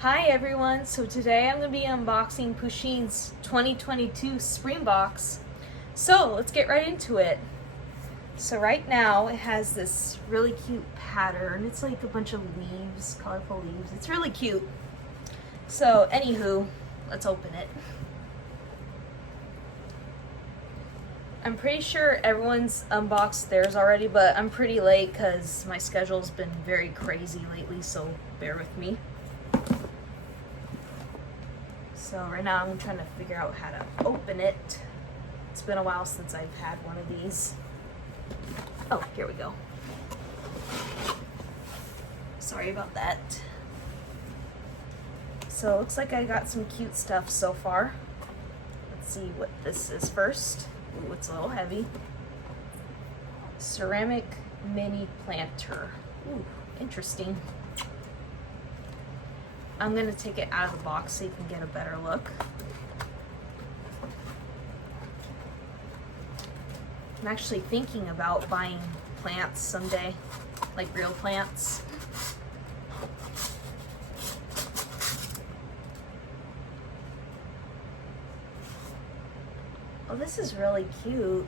Hi everyone, so today I'm going to be unboxing Pusheen's 2022 Spring Box. So let's get right into it. So right now it has this really cute pattern. It's like a bunch of leaves, colorful leaves. It's really cute. So anywho, let's open it. I'm pretty sure everyone's unboxed theirs already, but I'm pretty late because my schedule's been very crazy lately, so bear with me. So right now I'm trying to figure out how to open it. It's been a while since I've had one of these. Oh, here we go. Sorry about that. So it looks like I got some cute stuff so far. Let's see what this is first. Ooh, it's a little heavy. Ceramic mini planter. Ooh, interesting. I'm gonna take it out of the box so you can get a better look. I'm actually thinking about buying plants someday, like real plants. Oh, this is really cute.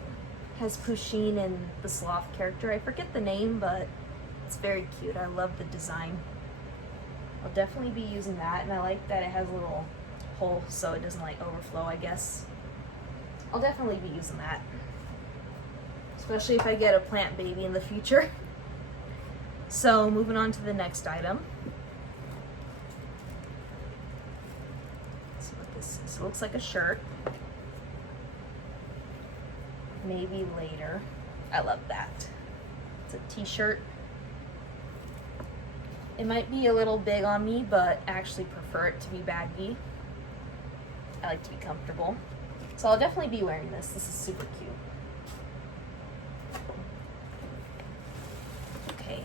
It has Pusheen and the sloth character. I forget the name, but it's very cute. I love the design. I'll definitely be using that, and I like that it has a little hole so it doesn't like overflow, I guess. I'll definitely be using that, especially if I get a plant baby in the future. So moving on to the next item. Let's see what this is. It looks like a shirt. Maybe later. I love that. It's a t-shirt. It might be a little big on me, but I actually prefer it to be baggy. I like to be comfortable. So I'll definitely be wearing this. This is super cute. Okay,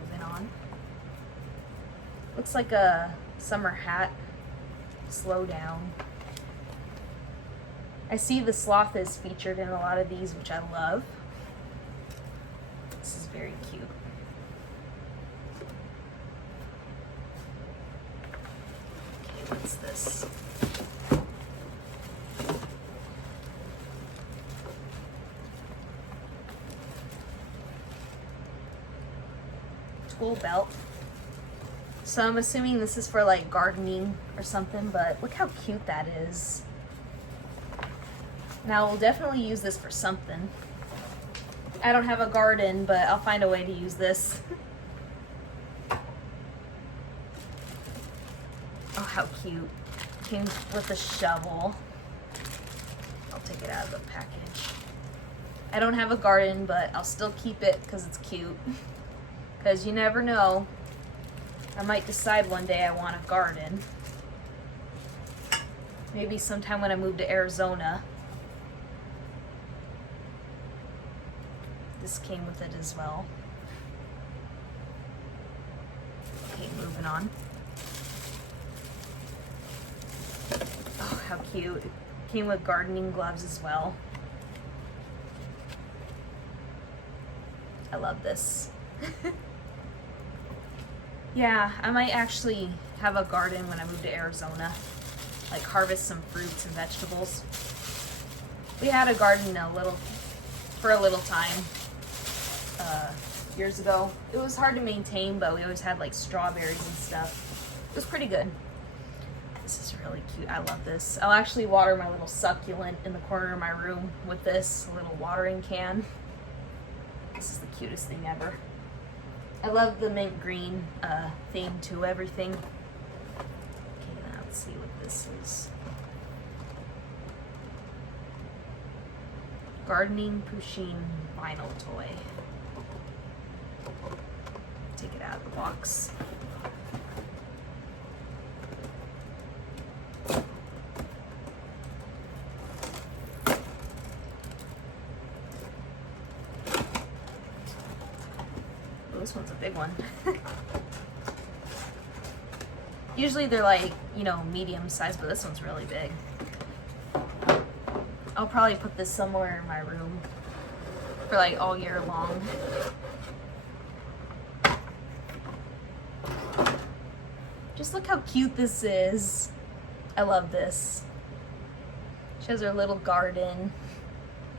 moving on. Looks like a summer hat. Slow down. I see the sloth is featured in a lot of these, which I love. This is very cute. What's this? Tool belt. So I'm assuming this is for like gardening or something, but look how cute that is. Now we'll definitely use this for something. I don't have a garden, but I'll find a way to use this. Oh, how cute. Came with a shovel. I'll take it out of the package. I don't have a garden, but I'll still keep it because it's cute. Because you never know. I might decide one day I want a garden. Maybe sometime when I move to Arizona. This came with it as well. Okay, moving on. Oh, how cute. It came with gardening gloves as well. I love this. Yeah, I might actually have a garden when I move to Arizona. Like harvest some fruits and vegetables. We had a garden for a little time years ago. It was hard to maintain, but we always had like strawberries and stuff. It was pretty good. This is really cute. I love this. I'll actually water my little succulent in the corner of my room with this little watering can. This is the cutest thing ever. I love the mint green theme to everything. Okay, now let's see what this is. Gardening Pusheen vinyl toy. Take it out of the box. This one's a big one. Usually they're like, medium size, but this one's really big. I'll probably put this somewhere in my room for like all year long. Just look how cute this is. I love this. She has her little garden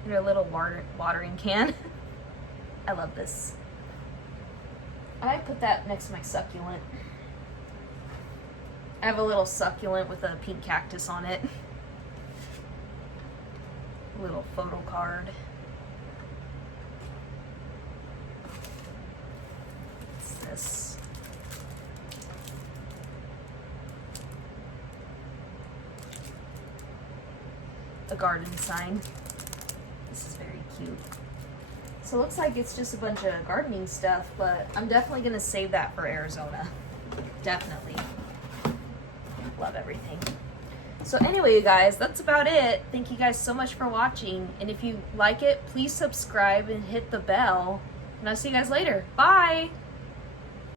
and her little watering can. I love this. I might put that next to my succulent. I have a little succulent with a pink cactus on it. A little photo card. What's this? A garden sign. This is very cute. So it looks like it's just a bunch of gardening stuff, but I'm definitely gonna save that for Arizona. Definitely. Love everything. So anyway, you guys, that's about it. Thank you guys so much for watching. And if you like it, please subscribe and hit the bell. And I'll see you guys later. Bye!